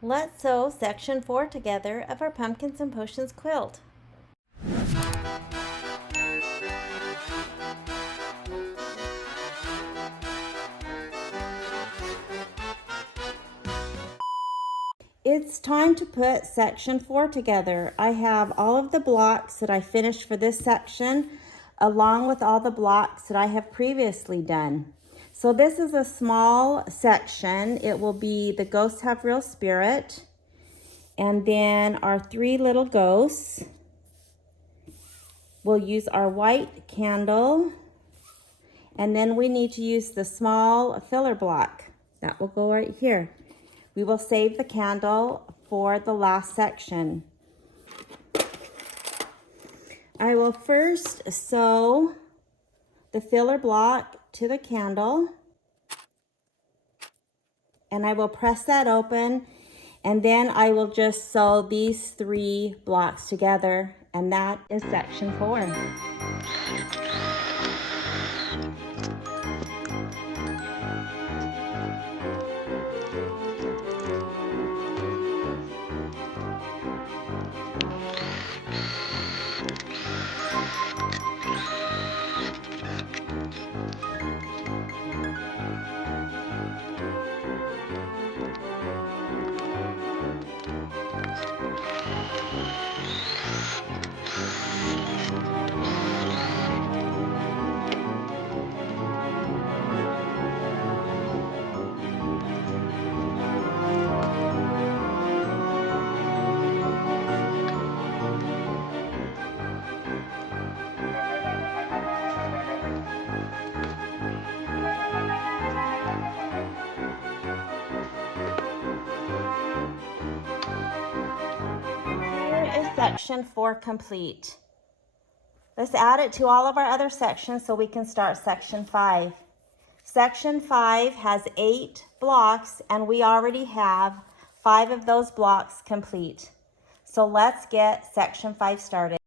Let's sew section 4 together of our Pumpkins and Potions quilt. It's time to put section 4 together. I have all of the blocks that I finished for this section along with all the blocks that I have previously done. So this is a small section. It will be the Ghosts Have Real Spirit, and then our 3 little ghosts. We'll use our white candle, and then we need to use the small filler block. That will go right here. We will save the candle for the last section. I will first sew the filler block to the candle, and I will press that open, and then I will just sew these 3 blocks together, and that is section 4. Section 4 complete. Let's add it to all of our other sections so we can start section 5. Section 5 has 8 blocks, and we already have 5 of those blocks complete. So let's get section 5 started.